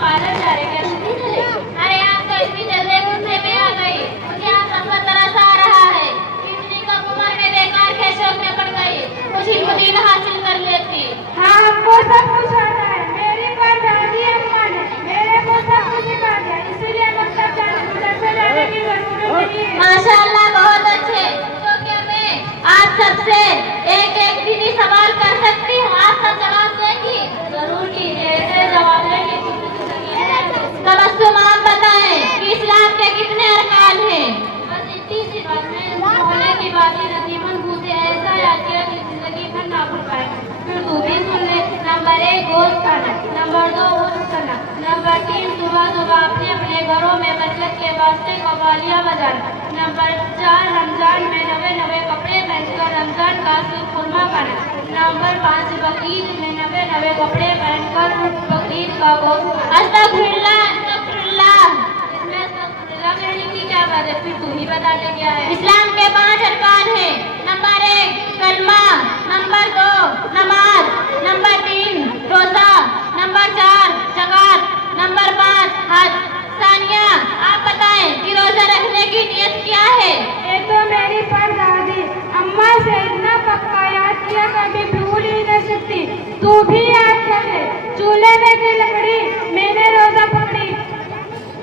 Parlour जा रहे क्या तुम भी चले? अरे आप तो इतनी जल्दी गुस्से में आ गई, मुझे आप सबका तरस आ रहा है। इतनी कम उम्र में बेकार के शौक में पड़ गई, कुछ हिम्मत हासिल कर लेती। हाँ, हमको सब कुछ आता है। मेरी परदादी अम्मा ने मेरे को सब कुछ सिखा दिया, इसलिए मतलब जाने की जरूरत नहीं है। माशाअल्लाह, बहुत अच्छे। तो क्या मैं आप सबसे एक एक दीनी सवाल कर सकती हूँ? आप सब जवाब देंगी? जरूर कीजिए, ऐसे जवाब देंगे। तबस्सुम, आप बताएं कि इस्लाम के कितने अरकान हैं? बस इतनी सी बात में होने की बात ही नसीबन पूछे ऐसा याद किया कि जिंदगी भर ना भूल पाए। फिर तू भी सुन ले। नंबर 1 गोश्त खाना, नंबर 2 उर्स करना, नंबर 3 सुबह सुबह अपने अपने घरों में बरकत के वास्ते कव्वालियाँ बजाना, नंबर 4 रमजान में नवे नवे कपड़े पहनकर रमजान का खुरमा खाना, नंबर 5 बकरीद में नवे नवे कपड़े पहनकर बकरीद का गोश्त। अस्तगफिरुल्लाह, अस्तगफिरुल्लाह। इसमें अस्तगफिरुल्लाह कहने की क्या बात है? फिर तू ही बता दे क्या है। इस्लाम के 5 अरकान हैं। नंबर 1 कलमा, नंबर 2 नमाज, नंबर 3 रोजा, नंबर 4 ज़कात, नंबर 5 हज। सानिया, आप बताएं कि रोजा रखने की नियत क्या है? ये तो मेरी परदादी अम्मा से इतना पक्का याद किया, कभी भूल ही नहीं सकती। तू भी याद कर ले। चूल्हे में की लकड़ी, मैंने रोजा पकड़ी।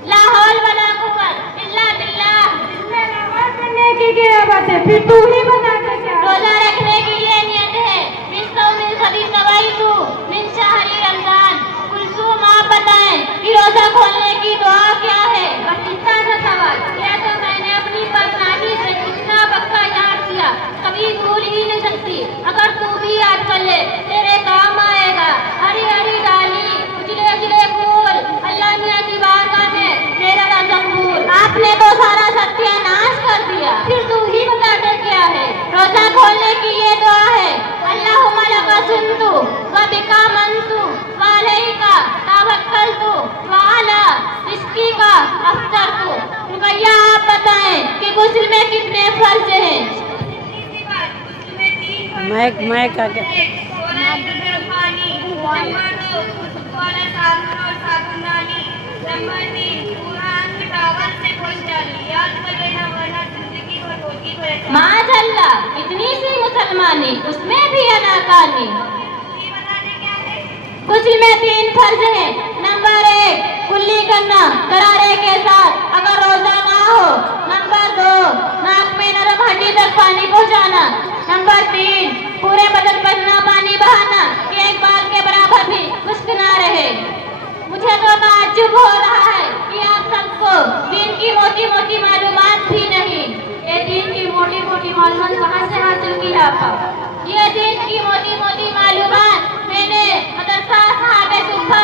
ला हौल वला कुव्वत इल्ला बिल्लाह। इसमें नमाज पढ़ने की क्या बात है? फिर तू ही बता दे क्या। रोजा रखने की ये नियत है। मिन सौमिल सदी तवैतु मिन शहरी रमजान। कुलसूम, आप बताएं कि रोजा खोलने की दुआ क्या है? बस इतना सा सवाल। ये तो मैंने अपनी परनाही से कितना पक्का याद किया, कभी भूल ही नहीं सकती। अगर तू भी याद कर ले, तेरे काम आएगा। हरी हरी डाली, उजले उजले फूल, अल्लाह मियां की बारगाह में मेरा रज़म फूल। आपने तो सारा सत्यानाश कर दिया। फिर तू ही बता दे क्या है? रोजा खोलने की ये दुआ है। अल्लाहुम्मा लका सुनतु व बिका मंतु व अलैका तवक्कलतु व अला रिज़्किका अफ्तरतु। रुकैया, आप बताएं कि गुस्ल में कितने फर्ज हैं? मैक आगे। माशाअल्लाह, इतनी सी मुसलमानी, उसमें भी अनाकानी। गुस्ल में 3 फर्ज हैं। नंबर 1 कुल्ली करना करारे के साथ अगर रोजा ना हो। नंबर 2 नाक में नरम हड्डी तक पानी पहुंचाना। नंबर 3 पूरे बदन पर ना पानी बहाना कि एक बार के बराबर भी खुश्क ना रहे। मुझे तो ताज्जुब हो रहा है कि आप सबको दीन की मोटी मोटी मालूमात भी नहीं। ये दीन की मोटी मोटी मालूमात कहाँ से हासिल की आपा? ये दीन की मोटी मोटी मालूमात मैंने मदरसा साहब सुबह